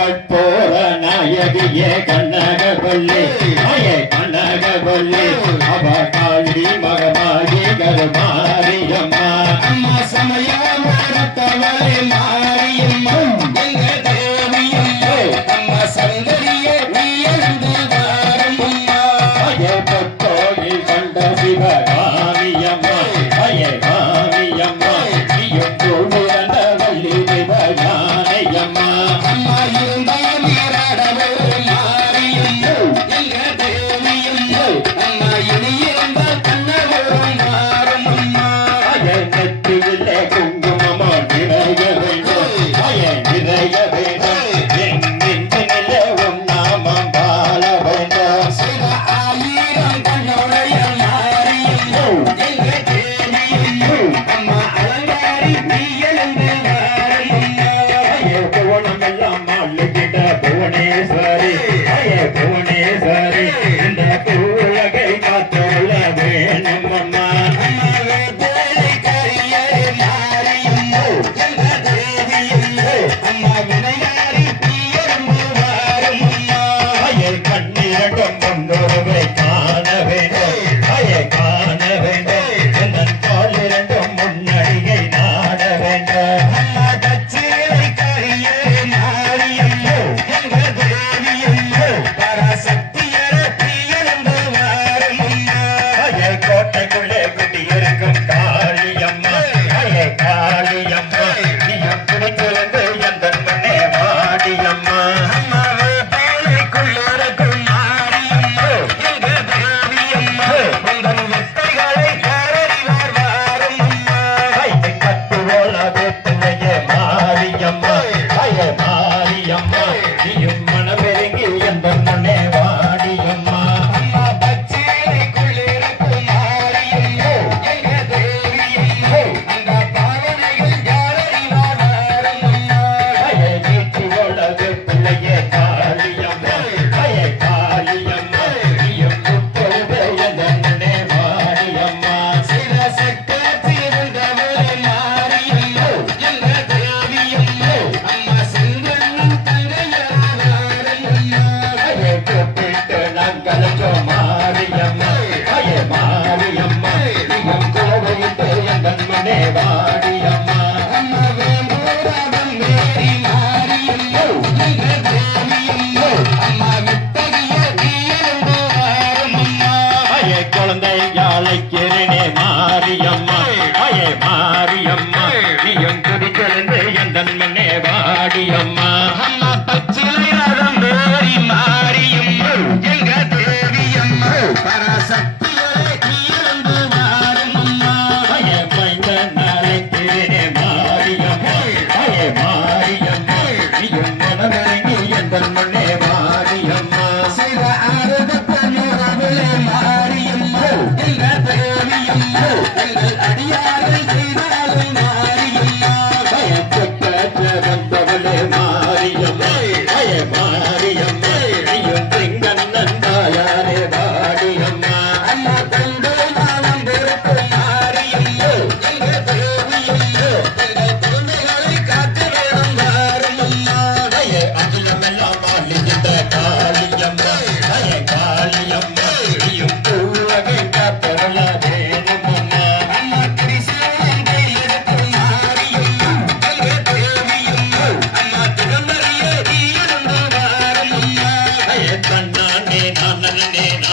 கற்போர நாயகிய கண்ணகவல்லி அய கண்ணகவல்லி அவ காளி மகமாகி கருமா வாடி அம்மா அம்மா பச்சிலை ரதம் ஏறி மாறியும். எங்க தேவி அம்மா பராசக்திகளை கீழந்து மாறும் அம்மா. பயப்பந்த நாளை திரு மாறியம்மா மாறியம்மா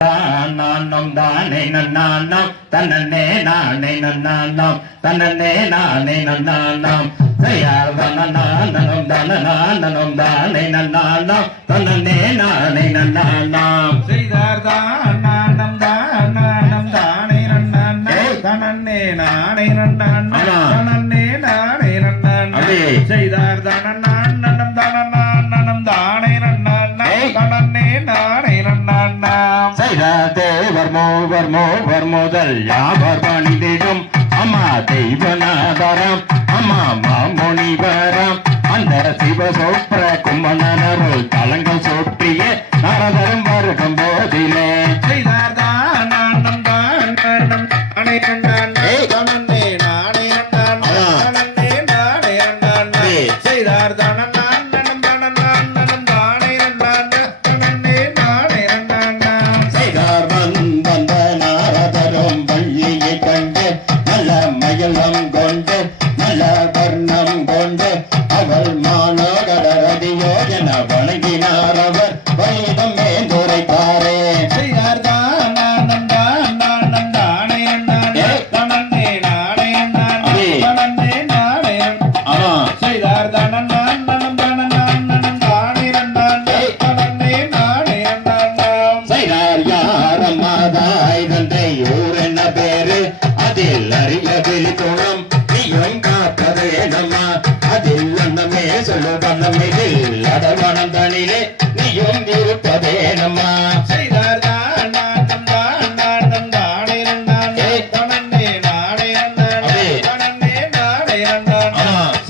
நானும் தானே நானும் தன்னே நானே நானும் தன்னே நானே நானும் தயார் தனநானனும் தனநானனும் தானே நானும் தன்னே நானே நானும் செய்தார் தானம் தானம் தானே நன்னானே தனன்னே நானே நன்னானே நானே நன்னானே செய்தார் தான நாம் சைராதே வர்மோ வர்மோ வர்மோதல் யாவர் பணிதிடும் அம்மா தெய்வநாதரம் அம்மா மாமுனிவரம். அந்த சிவ சோப்ர கும்பனருள் தலங்கள் சோற்றிய நாரதரும் வருகும் போதிலே. செய்தார்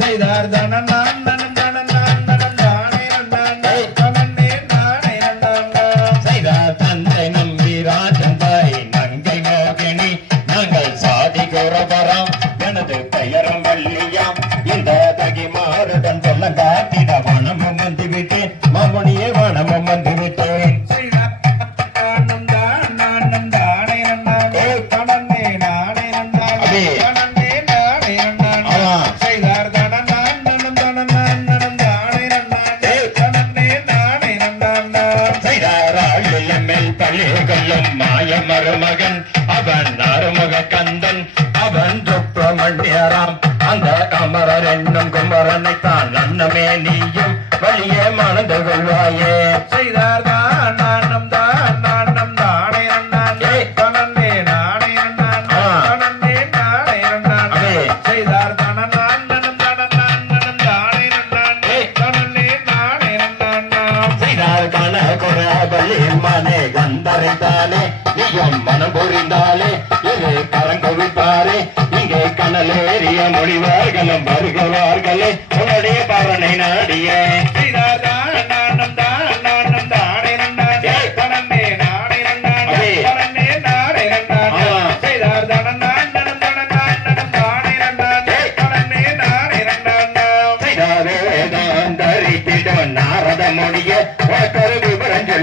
செய்தார் தனனா தாயே செய்தார் தான் நானும் தான் நானும் தானே நான் தனந்தே நானே நான் தனந்தே நானே நான் செய்தார் தன நான் நனம் தன நான் நனம் தானே நான் தனந்தே நானே மொழிவார்களும் வருகிறவார்களே உன்னுடைய பவனை நாடியே.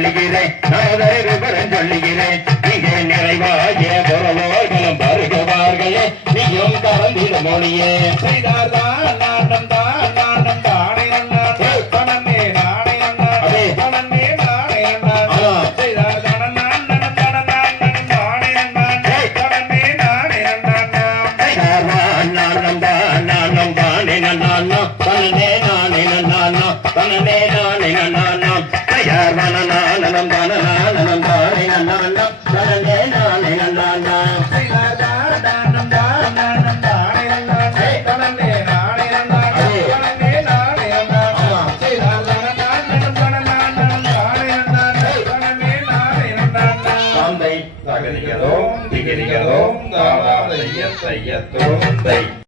சொல்லுகிறேன். நாதருக்கு புறம் சொல்லுகிறேன். மிக நிறைவாகிய புறவோர்களும் பருகுவார்களே. நீயும் கலந்திட மொழியே. செய்தார்தான் get the wrong thing.